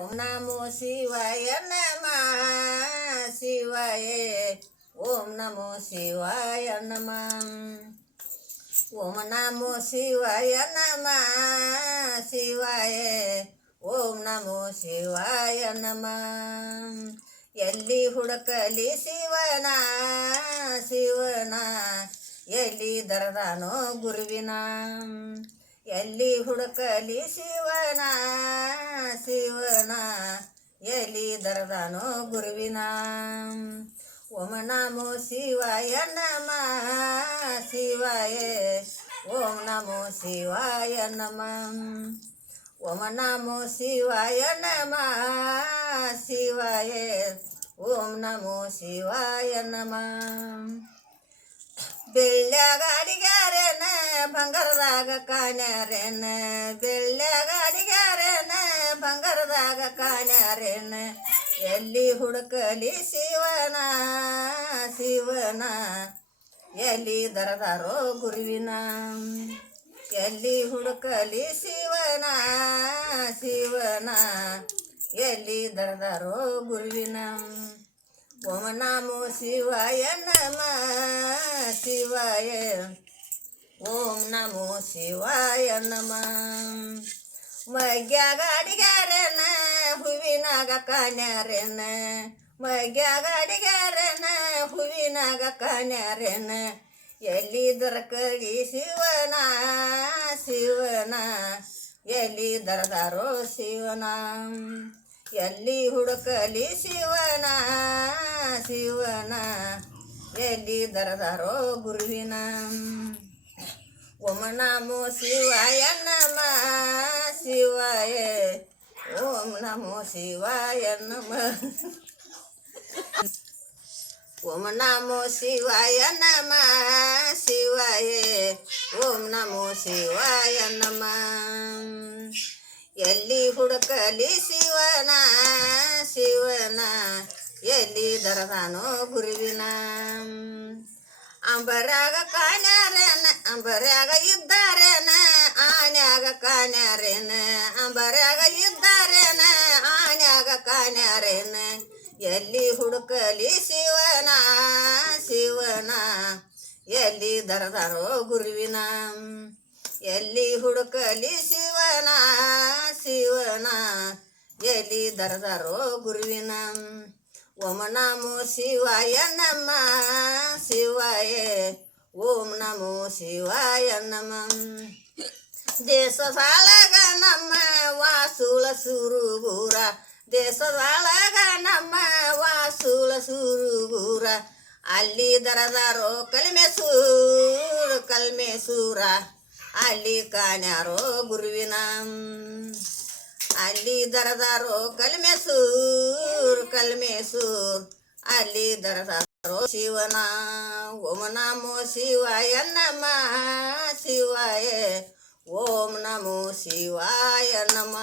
ಓಂ ನಮೋ ಶಿವಾಯ ನಮ. ಶಿವಾಯ. ಓಂ ನಮೋ ಶಿವಾಯ ನಮ. ಓಂ ನಮೋ ಶಿವಾಯ ನಮ. ಶಿವಾಯ. ಓಂ ನಮೋ ಶಿವಾಯ ನಮ. ಎಲ್ಲಿ ಹುಡುಕಲಿ ಶಿವನ? ಶಿವನ. ಎಲ್ಲಿ ದರದಾನೋ ಗುರುವಿನ? ಎಲ್ಲಿ ಹುಡುಕಲಿ ಶಿವನ? ಶಿವನ ಎಲ್ಲಿ ದರದಾನೋ ಗುರುವಿನ ಓಂ ನಮೋ ಶಿವಾಯ ನಮ ಶಿವಾಯ ಓಂ ನಮೋ ಶಿವಾಯ ನಮ ಓಂ ನಮೋ ಶಿವಾಯ ನಮ ಶಿವಾಯ ಓಂ ನಮೋ ಶಿವಾಯ ನಮ ಬೆಳ್ಳ್ಯಾಗ ಅಡಿಗ್ಯಾರೇನ ಬಂಗಾರದಾಗ ಕಾಣ್ಯಾರೇನ ಬೆಳ್ಳ್ಯಾಗ ಅಡಿಗ್ಯಾರೇನ ಬಂಗಾರದಾಗ ಕಾಣ್ಯಾರೇನ ಎಲ್ಲಿ ಹುಡುಕಲಿ ಶಿವನ? ಶಿವನ? ಎಲ್ಲಿ ದರದಾರೋ ಗುರುವಿನ? ಎಲ್ಲಿ ಹುಡುಕಲಿ ಶಿವನ? ಶಿವನ? ಎಲ್ಲಿ ದರದಾರೋ ಗುರುವಿನ? ಓಂ ನಮೋ ಶಿವಾಯ ನಮ ಶಿವಾಯ. ಓಂ ನಮೋ ಶಿವಾಯ ನಮ. ಮಗ್ಯಾಗ ಅಡಿಗ್ಯಾರೇನ ಹೂವಿನಾಗ ಕಾಣ್ಯಾರೇನ? ಮಗ್ಯಾಗ ಅಡಿಗ್ಯಾರೇನ ಹೂವಿನಾಗ ಕಾಣ್ಯಾರೇನ? ಎಲ್ಲಿ ಕಳಿ ಶಿವನ? ಶಿವನ? ಎಲ್ಲಿ ದರದಾರೋ ಶಿವನ? ಎಲ್ಲಿ ಹುಡುಕಲಿ ಶಿವನ? ಶಿವನ? ಎಲ್ಲಿ ದರದಾರೋ ಗುರುವಿನ? ಓಂ ನಮೋ ಶಿವಾಯ ನಮ, ಶಿವಾಯ. ಓಂ ನಮೋ ಶಿವಾಯ ನಮ. ಓಂ ನಮೋ ಶಿವಾಯ ನಮ, ಶಿವಾಯ. ಓಂ ನಮೋ ಶಿವಾಯ ನಮ. ಎಲ್ಲಿ ಹುಡುಕಲಿ ಶಿವನ ಶಿವನ. ಎಲ್ಲಿ ದರದಾನೋ ಗುರುವಿನ. ಅಂಬರ್ಯಾಗ ಕಾಣ್ಯಾರೇನ ಅಂಬರ್ಯಾಗ ಇದ್ದಾರೇನ, ಆನ್ಯಾಗ ಕಾಣ್ಯಾರೇನ ಅಂಬರ್ಯಾಗ ಇದ್ದಾರೇನ, ಆನ್ಯಾಗ ಕಾಣ್ಯಾರೇನ. ಎಲ್ಲಿ ಹುಡುಕಲಿ ಶಿವನ ಶಿವನ, ಎಲ್ಲಿ ದರದಾರೋ ಗುರುವಿನ. ಎಲ್ಲಿ ಹುಡುಕಲಿ ಶಿವನ ಶಿವನ, ಎಲ್ಲಿ ದರದಾರೋ ಗುರುವಿನ. ಓಮ ನಮೋ ಶಿವಾಯ ನಮ. ಶಿವಾಯ ಓಂ ನಮೋ ಶಿವಾಯ ನಮ. ದೇಶದೊಳಗ ನಮ್ಮ ವಾಸುಳ ಸುರುಗೂರ ದೇಶದೊಳಗ ನಮ್ಮ ವಾಸುಳ ಸುರುಗೂರ ಅಲ್ಲಿ ದರದಾರೋ ಕಲ್ಮೆಸೂರು ಕಲ್ಮೇಸೂರ ಅಲ್ಲಿ ಕಾಣ್ಯಾರೋ ಗುರುವಿನ. ಅಲ್ಲಿ ದರದಾರೋ ಕಲ್ಮೇಸೂರ್ ಕಲ್ಮೇಸೂರ್ ಅಲ್ಲಿ ದರದಾರೋ ಶಿವನ ಓಂ ನಮೋ ಶಿವಾಯ ನಮ. ಶಿವಾಯ ಓಂ ನಮೋ ಶಿವಾಯ ನಮ.